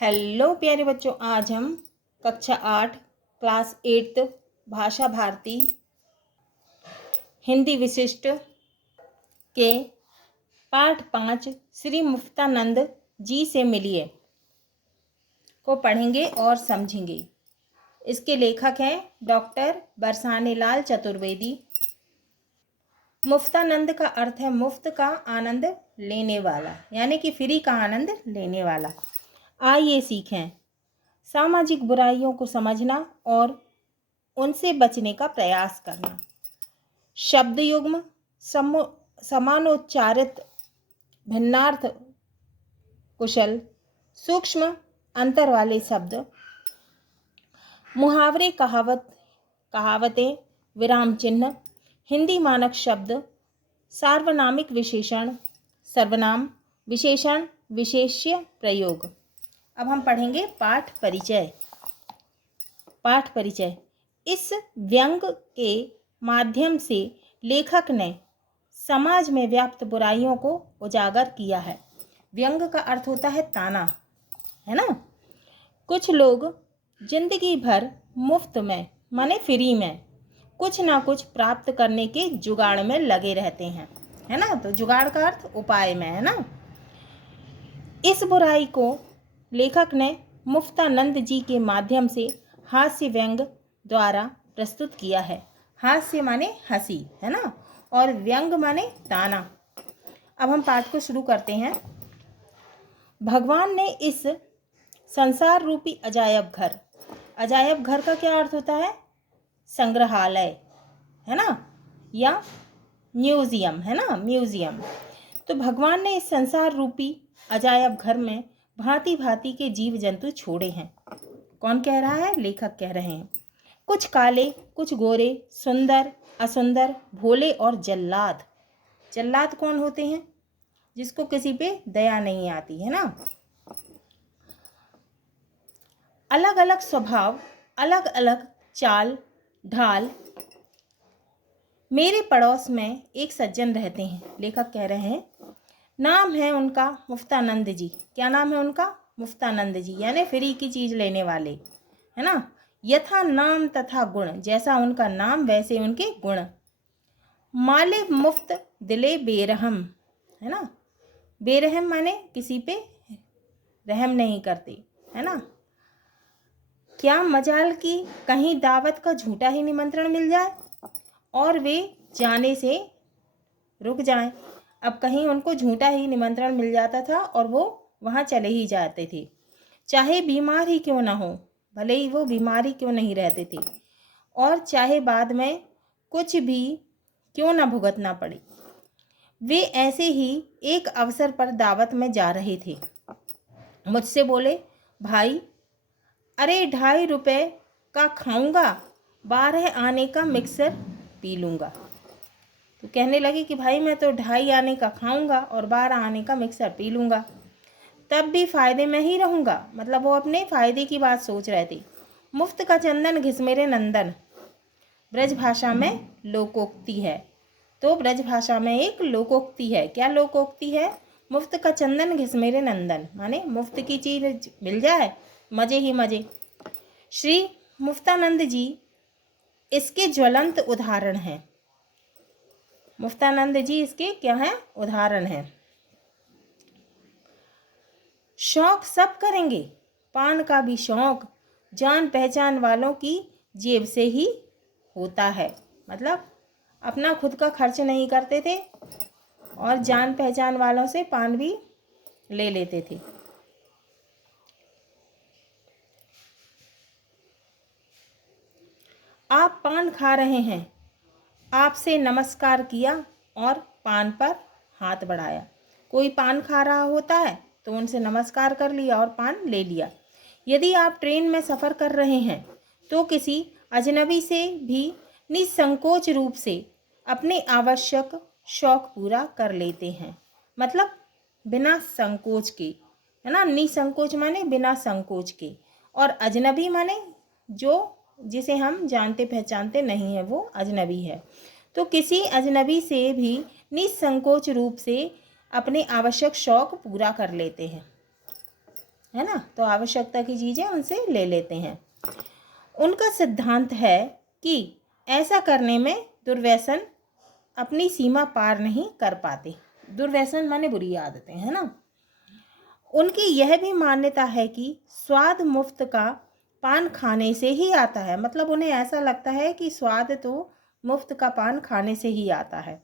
Hello प्यारे बच्चों, आज हम कक्षा 8 क्लास 8 भाषा भारती हिंदी विशिष्ट के पाठ 5 श्री मुक्तानंद जी से मिलिए को पढ़ेंगे और समझेंगे। इसके लेखक हैं डॉक्टर बरसानेलाल चतुर्वेदी। मुक्तानंद का अर्थ है मुफ्त का आनंद लेने वाला, यानी कि फ्री का आनंद लेने वाला। आइए सीखें सामाजिक बुराइयों को समझना और उनसे बचने का प्रयास करना। शब्द युग्म, समानोच्चारित, भिन्नार्थ कुशल, सूक्ष्म अंतर वाले शब्द, मुहावरे, कहावतें, विराम चिन्ह, हिंदी मानक शब्द, सार्वनामिक विशेषण, सर्वनाम, विशेषण, विशेष्य प्रयोग। अब हम पढ़ेंगे पाठ परिचय। पाठ परिचय। इस व्यंग के माध्यम से लेखक ने समाज में व्याप्त बुराइयों को उजागर किया है। व्यंग का अर्थ होता है ताना, है ना। कुछ लोग जिंदगी भर मुफ्त में माने फ्री में कुछ ना कुछ प्राप्त करने के जुगाड़ में लगे रहते हैं, है ना। तो जुगाड़ का अर्थ उपाय में, है ना। इस बुराई को लेखक ने मुक्तानंद जी के माध्यम से हास्य व्यंग द्वारा प्रस्तुत किया है। हास्य माने हंसी, है ना, और व्यंग माने ताना। अब हम पाठ को शुरू करते हैं। भगवान ने इस संसार रूपी अजायब घर का क्या अर्थ होता है? संग्रहालय, है ना, या म्यूजियम, है ना, म्यूजियम। तो भगवान ने इस संसार रूपी अजायब घर में भांति भांति के जीव जंतु छोड़े हैं। कौन कह रहा है? लेखक कह रहे हैं। कुछ काले, कुछ गोरे, सुंदर, असुंदर, भोले और जल्लाद। जल्लाद कौन होते हैं? जिसको किसी पे दया नहीं आती, है ना। अलग अलग स्वभाव, अलग अलग चाल ढाल। मेरे पड़ोस में एक सज्जन रहते हैं। लेखक कह रहे हैं, नाम है उनका मुक्तानंद जी। क्या नाम है उनका? मुक्तानंद जी, यानी फ्री की चीज लेने वाले, है ना। यथा नाम तथा गुण, जैसा उनका नाम वैसे उनके गुण। माले मुफ्त दिले बेरहम, है ना। बेरहम माने किसी पे रहम नहीं करते, है ना। क्या मजाल की कहीं दावत का झूठा ही निमंत्रण मिल जाए और वे जाने से रुक जाएं। अब कहीं उनको झूठा ही निमंत्रण मिल जाता था और वो वहाँ चले ही जाते थे, चाहे बीमार ही क्यों ना हो, भले ही वो बीमारी क्यों नहीं रहते थे, और चाहे बाद में कुछ भी क्यों ना भुगतना पड़े। वे ऐसे ही एक अवसर पर दावत में जा रहे थे। मुझसे बोले, भाई अरे 2.5 रुपये का खाऊंगा, 12 आने का मिक्सर पी लूँगा। तो कहने लगे कि भाई मैं तो 2.5 आने का खाऊंगा और 12 आने का मिक्सर पी लूँगा, तब भी फ़ायदे में ही रहूँगा। मतलब वो अपने फ़ायदे की बात सोच रहे थे। मुफ्त का चंदन घिस मेरे नंदन, ब्रज भाषा में लोकोक्ति है। तो ब्रज भाषा में एक लोकोक्ति है। क्या लोकोक्ति है? मुफ्त का चंदन घिस मेरे नंदन, माने मुफ्त की चीज़ मिल जाए, मज़े ही मज़े। श्री मुक्तानंद जी इसके ज्वलंत उदाहरण हैं। मुक्तानंद जी इसके क्या हैं? उदाहरण हैं। शौक सब करेंगे, पान का भी शौक जान पहचान वालों की जेब से ही होता है। मतलब अपना खुद का खर्च नहीं करते थे और जान पहचान वालों से पान भी ले लेते थे। आप पान खा रहे हैं, आपसे नमस्कार किया और पान पर हाथ बढ़ाया। कोई पान खा रहा होता है तो उनसे नमस्कार कर लिया और पान ले लिया। यदि आप ट्रेन में सफ़र कर रहे हैं तो किसी अजनबी से भी निसंकोच रूप से अपने आवश्यक शौक पूरा कर लेते हैं। मतलब बिना संकोच के, है ना। निसंकोच माने बिना संकोच के, और अजनबी माने जो जिसे हम जानते पहचानते नहीं है, वो अजनबी है। तो किसी अजनबी से भी निसंकोच रूप से अपने आवश्यक शौक पूरा कर लेते हैं। है ना, तो आवश्यकता की चीज़ें उनसे ले लेते हैं। उनका सिद्धांत है कि ऐसा करने में दुर्व्यसन अपनी सीमा पार नहीं कर पाते। दुर्व्यसन माने बुरी आदतें, है ना। उनकी यह भी मान्यता है कि स्वाद मुफ्त का पान खाने से ही आता है। मतलब उन्हें ऐसा लगता है कि स्वाद तो मुफ्त का पान खाने से ही आता है।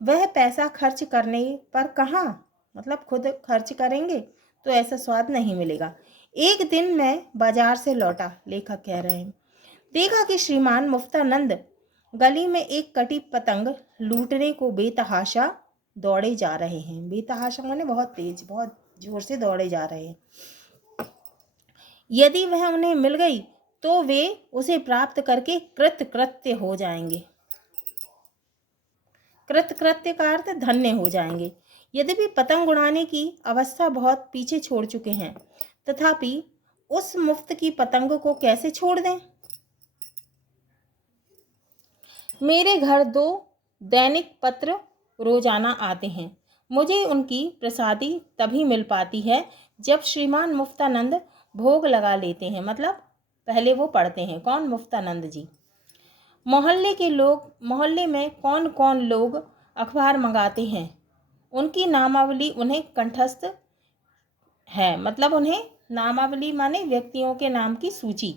वह पैसा खर्च करने पर कहाँ, मतलब खुद खर्च करेंगे तो ऐसा स्वाद नहीं मिलेगा। एक दिन मैं बाजार से लौटा, लेखक कह रहे हैं, देखा कि श्रीमान मुफ्तानंद गली में एक कटी पतंग लूटने को बेतहाशा दौड़े जा रहे हैं। बेतहाशा माने बहुत तेज, बहुत जोर से दौड़े जा रहे हैं। यदि वह उन्हें मिल गई तो वे उसे प्राप्त करके कृतकृत्य हो जाएंगे। कृतकृत्य का अर्थ धन्य हो जाएंगे। यद्यपि पतंग उड़ाने की अवस्था बहुत पीछे छोड़ चुके हैं, तथापि उस मुफ्त की पतंग को कैसे छोड़ दें। मेरे घर 2 दैनिक पत्र रोजाना आते हैं। मुझे उनकी प्रसादी तभी मिल पाती है जब श्रीमान मुफ्तानंद भोग लगा लेते हैं। मतलब पहले वो पढ़ते हैं, कौन, मुफ्तानंद जी। मोहल्ले में कौन कौन लोग अखबार मंगाते हैं, उनकी नामावली उन्हें कंठस्थ है। मतलब उन्हें नामावली माने व्यक्तियों के नाम की सूची,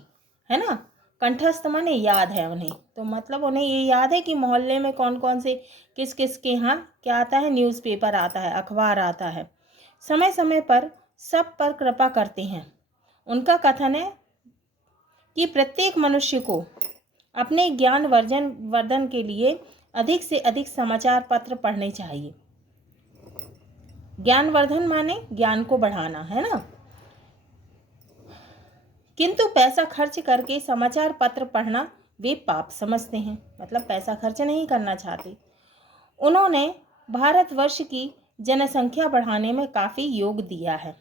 है ना। कंठस्थ माने याद है उन्हें, तो मतलब उन्हें ये याद है कि मोहल्ले में कौन कौन से किस किस के यहाँ क्या आता है, न्यूज़पेपर आता है, अखबार आता है। समय समय पर सब पर कृपा करते हैं। उनका कथन है कि प्रत्येक मनुष्य को अपने ज्ञान वर्धन के लिए अधिक से अधिक समाचार पत्र पढ़ने चाहिए। ज्ञानवर्धन माने ज्ञान को बढ़ाना, है ना। किंतु पैसा खर्च करके समाचार पत्र पढ़ना वे पाप समझते हैं। मतलब पैसा खर्च नहीं करना चाहते। उन्होंने भारतवर्ष की जनसंख्या बढ़ाने में काफ़ी योग दिया है।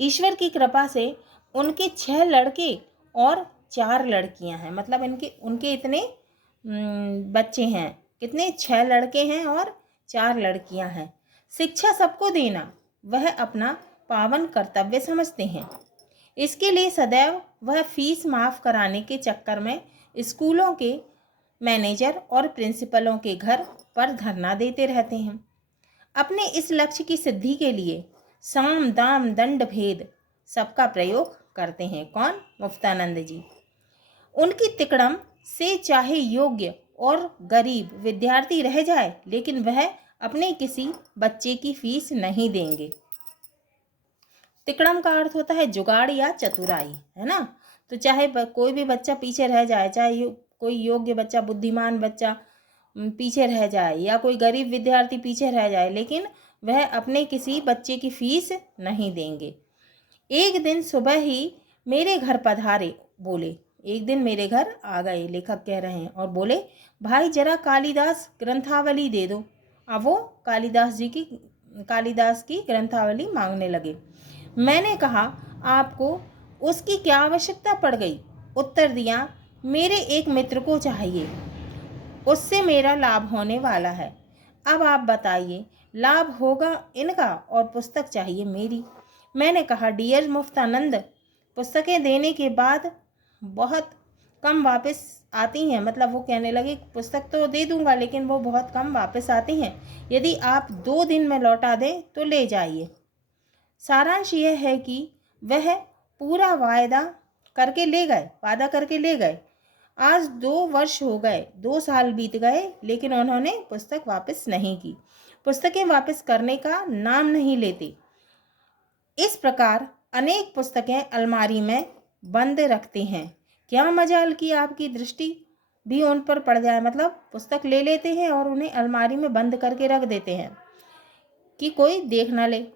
ईश्वर की कृपा से उनके 6 लड़के और 4 लड़कियां हैं। मतलब उनके इतने बच्चे हैं, कितने, 6 लड़के हैं और 4 लड़कियां हैं। शिक्षा सबको देना वह अपना पावन कर्तव्य समझते हैं। इसके लिए सदैव वह फीस माफ़ कराने के चक्कर में स्कूलों के मैनेजर और प्रिंसिपलों के घर पर धरना देते रहते हैं। अपने इस लक्ष्य की सिद्धि के लिए साम दाम दंड भेद सबका प्रयोग करते हैं। कौन, मुफ्तानंद जी। उनकी तिकड़म से चाहे योग्य और गरीब विद्यार्थी रह जाए, लेकिन वह अपने किसी बच्चे की फीस नहीं देंगे। तिकड़म का अर्थ होता है जुगाड़ या चतुराई, है ना। तो चाहे कोई भी बच्चा पीछे रह जाए, चाहे कोई योग्य बच्चा, बुद्धिमान बच्चा पीछे रह जाए, या कोई गरीब विद्यार्थी पीछे रह जाए, लेकिन वह अपने किसी बच्चे की फीस नहीं देंगे। एक दिन सुबह ही मेरे घर पधारे, बोले, एक दिन मेरे घर आ गए, लेखक कह रहे हैं, और बोले, भाई जरा कालिदास ग्रंथावली दे दो। अब वो कालिदास की ग्रंथावली मांगने लगे। मैंने कहा, आपको उसकी क्या आवश्यकता पड़ गई। उत्तर दिया, मेरे एक मित्र को चाहिए, उससे मेरा लाभ होने वाला है। अब आप बताइए, लाभ होगा इनका और पुस्तक चाहिए मेरी। मैंने कहा, डियर मुफ्तानंद, पुस्तकें देने के बाद बहुत कम वापस आती हैं। मतलब वो कहने लगे, पुस्तक तो दे दूंगा लेकिन वो बहुत कम वापस आती हैं। यदि आप 2 दिन में लौटा दें तो ले जाइए। सारांश यह है कि वह पूरा वादा करके ले गए। आज 2 वर्ष हो गए, 2 साल बीत गए, लेकिन उन्होंने पुस्तक वापस नहीं की। पुस्तकें वापस करने का नाम नहीं लेते। इस प्रकार अनेक पुस्तकें अलमारी में बंद रखते हैं। क्या मजाल कि आपकी दृष्टि भी उन पर पड़ जाए। मतलब पुस्तक ले लेते हैं और उन्हें अलमारी में बंद करके रख देते हैं कि कोई देख ना ले।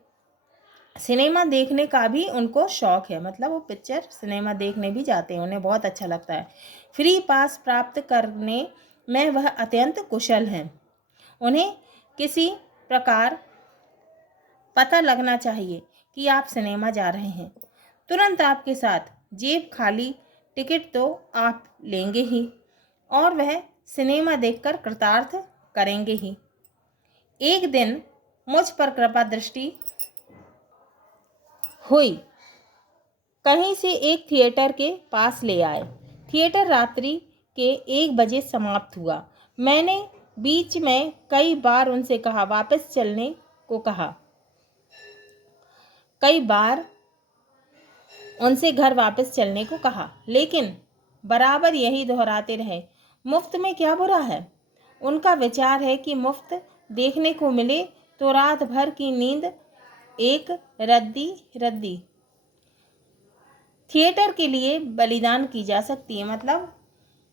सिनेमा देखने का भी उनको शौक है। मतलब वो पिक्चर सिनेमा देखने भी जाते हैं, उन्हें बहुत अच्छा लगता है। फ्री पास प्राप्त करने में वह अत्यंत कुशल हैं। उन्हें किसी प्रकार पता लगना चाहिए कि आप सिनेमा जा रहे हैं, तुरंत आपके साथ जेब खाली टिकट तो आप लेंगे ही, और वह सिनेमा देखकर कृतार्थ करेंगे ही। एक दिन मुझ पर कृपा दृष्टि हुई। कहीं से एक थिएटर के पास ले आए। थिएटर रात्रि के 1 बजे समाप्त हुआ। मैंने बीच में कई बार उनसे कहा, वापस चलने को कहा। कई बार उनसे घर वापस चलने को कहा, लेकिन बराबर यही दोहराते रहे, मुफ्त में क्या बुरा है। उनका विचार है कि मुफ्त देखने को मिले तो रात भर की नींद एक रद्दी थिएटर के लिए बलिदान की जा सकती है। मतलब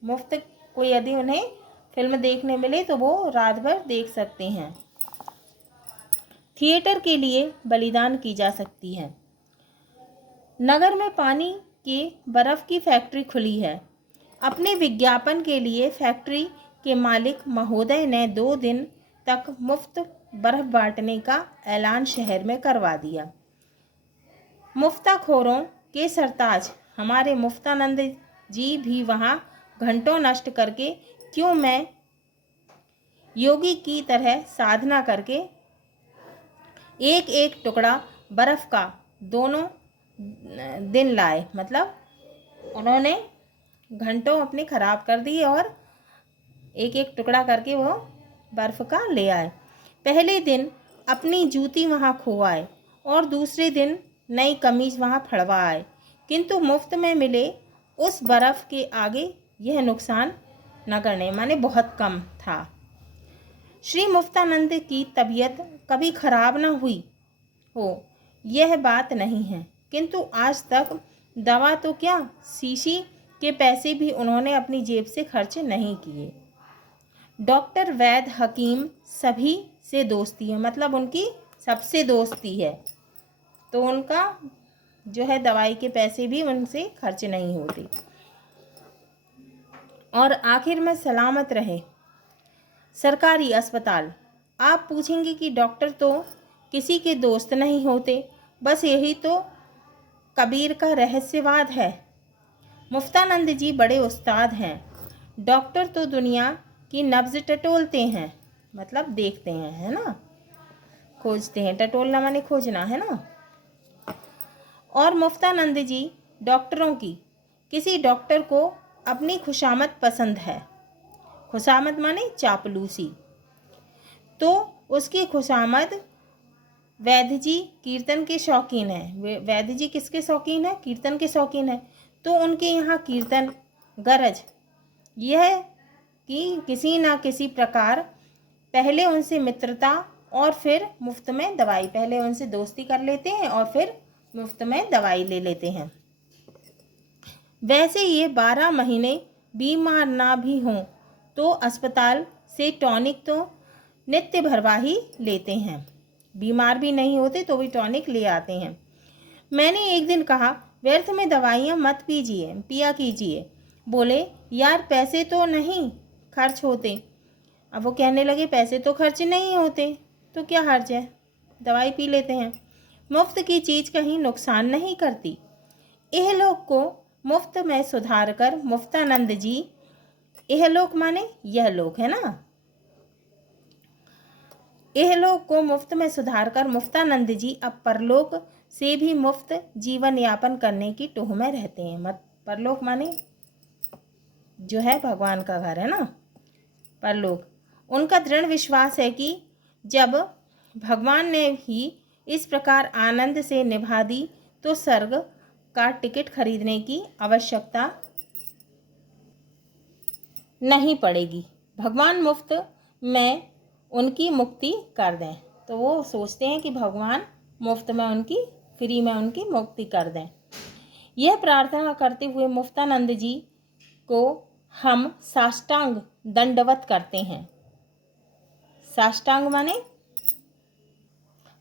मुफ्त को यदि उन्हें फिल्म देखने मिले तो वो रात भर देख सकते हैं। थिएटर के लिए बलिदान की जा सकती है। नगर में पानी की बर्फ की फैक्ट्री खुली है। अपने विज्ञापन के लिए फैक्ट्री के मालिक महोदय ने 2 दिन तक मुफ्त बर्फ बांटने का ऐलान शहर में करवा दिया। मुफ्ताखोरों के सरताज हमारे मुफ्तानंद जी भी वहाँ घंटों नष्ट करके, क्यों मैं योगी की तरह साधना करके एक एक टुकड़ा बर्फ का दोनों दिन लाए। मतलब उन्होंने घंटों अपने खराब कर दिए और एक एक टुकड़ा करके वो बर्फ का ले आए। पहले दिन अपनी जूती वहाँ खो आए और दूसरे दिन नई कमीज वहाँ फड़वा आए, किंतु मुफ्त में मिले उस बर्फ के आगे यह नुकसान न करने, माने बहुत कम था। श्री मुफ्तानंद की तबीयत कभी खराब न हुई हो यह बात नहीं है, किंतु आज तक दवा तो क्या, शीशी के पैसे भी उन्होंने अपनी जेब से खर्च नहीं किए। डॉक्टर, वैद्य, हकीम सभी से दोस्ती है। मतलब उनकी सबसे दोस्ती है, तो उनका जो है दवाई के पैसे भी उनसे खर्च नहीं होते। और आखिर में सलामत रहे सरकारी अस्पताल। आप पूछेंगे कि डॉक्टर तो किसी के दोस्त नहीं होते, बस यही तो कबीर का रहस्यवाद है। मुफ्तानंद जी बड़े उस्ताद हैं। डॉक्टर तो दुनिया की नब्ज टटोलते हैं, मतलब देखते हैं, है ना, खोजते हैं। टटोलना माने खोजना, है ना। और मुफ्तानंद जी डॉक्टरों की, किसी डॉक्टर को अपनी खुशामद पसंद है। खुशामद माने चापलूसी। तो उसकी खुशामद, वैद्य जी कीर्तन के शौकीन है। वैद्य जी किसके शौकीन है? कीर्तन के शौकीन है। तो उनके यहाँ कीर्तन गरज यह कि किसी ना किसी प्रकार पहले उनसे मित्रता और फिर मुफ्त में दवाई, पहले उनसे दोस्ती कर लेते हैं और फिर मुफ्त में दवाई ले लेते हैं। वैसे ये 12 महीने बीमार ना भी हों तो अस्पताल से टॉनिक तो नित्य भरवा ही लेते हैं। बीमार भी नहीं होते तो भी टॉनिक ले आते हैं। मैंने एक दिन कहा, व्यर्थ में दवाइयाँ मत पिया कीजिए। बोले, यार पैसे तो नहीं खर्च होते। अब वो कहने लगे, पैसे तो खर्च नहीं होते तो क्या हर्ज है, दवाई पी लेते हैं। मुफ्त की चीज़ कहीं नुकसान नहीं करती। इहलोक को मुफ्त में सुधार कर मुफ्तानंद जी, इहलोक माने यह लोक है ना, इहलोक को मुफ्त में सुधार कर मुफ्तानंद जी अब परलोक से भी मुफ्त जीवन यापन करने की टोह में रहते हैं। परलोक माने जो है भगवान का घर, है ना, परलोक। उनका दृढ़ विश्वास है कि जब भगवान ने ही इस प्रकार आनंद से निभा दी तो स्वर्ग का टिकट खरीदने की आवश्यकता नहीं पड़ेगी। भगवान मुफ्त में उनकी मुक्ति कर दें। तो वो सोचते हैं कि भगवान मुफ्त में उनकी, फ्री में उनकी मुक्ति कर दें। यह प्रार्थना करते हुए मुफ्तानंद जी को हम साष्टांग दंडवत करते हैं। साष्टांग माने,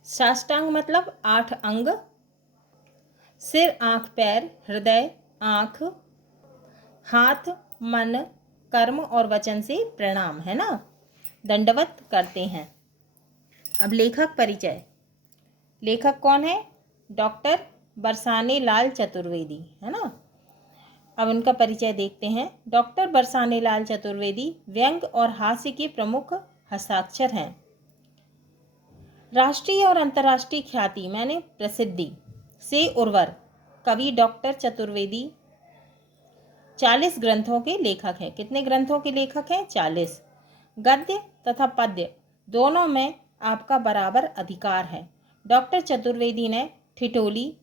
साष्टांग मतलब 8 अंग, सिर, आँख, पैर, हृदय, आँख, हाथ, मन, कर्म और वचन से प्रणाम, है ना, दंडवत करते हैं। अब लेखक परिचय। लेखक कौन है? डॉक्टर बरसाने लाल चतुर्वेदी, है ना। अब उनका परिचय देखते हैं। डॉक्टर बरसाने लाल चतुर्वेदी व्यंग और हास्य के प्रमुख हस्ताक्षर हैं। राष्ट्रीय और अंतर्राष्ट्रीय ख्याति माने प्रसिद्धि, से उर्वर कवि डॉक्टर चतुर्वेदी 40 ग्रंथों के लेखक हैं। कितने ग्रंथों के लेखक हैं? 40। गद्य तथा पद्य दोनों में आपका बराबर अधिकार है। डॉक्टर चतुर्वेदी ने ठिठोली,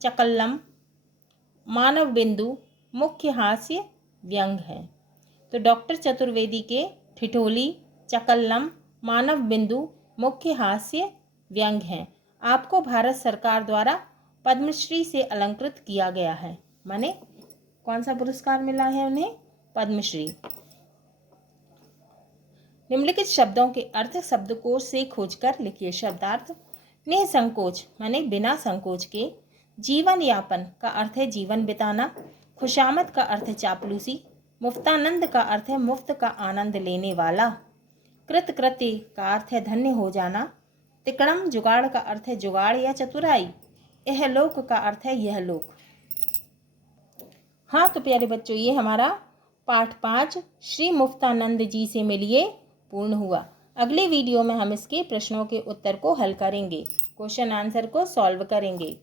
चकल्लम, मानव बिंदु, मुख्य हास्य, व्यंग है। तो डॉक्टर चतुर्वेदी के ठिठोली, चकल्लम, मानव बिंदु, मुख्य हास्य, व्यंग हैं। आपको भारत सरकार द्वारा पद्मश्री से अलंकृत किया गया है। माने कौन सा पुरस्कार मिला है उन्हें? पद्मश्री। निम्नलिखित शब्दों के अर्थ शब्दकोश से खोजकर लिखिए। शब्दार्थ। निसंकोच माने बिना संकोच के। जीवन यापन का अर्थ है जीवन बिताना। खुशामद का अर्थ है चापलूसी। मुफ्तानंद का अर्थ है मुफ्त का आनंद लेने वाला। कृतकृत्य का अर्थ है धन्य हो जाना। तिकड़म जुगाड़ का अर्थ है जुगाड़ या चतुराई। इहलोक का अर्थ है यह लोक। हाँ तो प्यारे बच्चों, ये हमारा पाठ 5 श्री मुफ्तानंद जी से मिलिए पूर्ण हुआ। अगले वीडियो में हम इसके प्रश्नों के उत्तर को हल करेंगे, क्वेश्चन आंसर को सॉल्व करेंगे।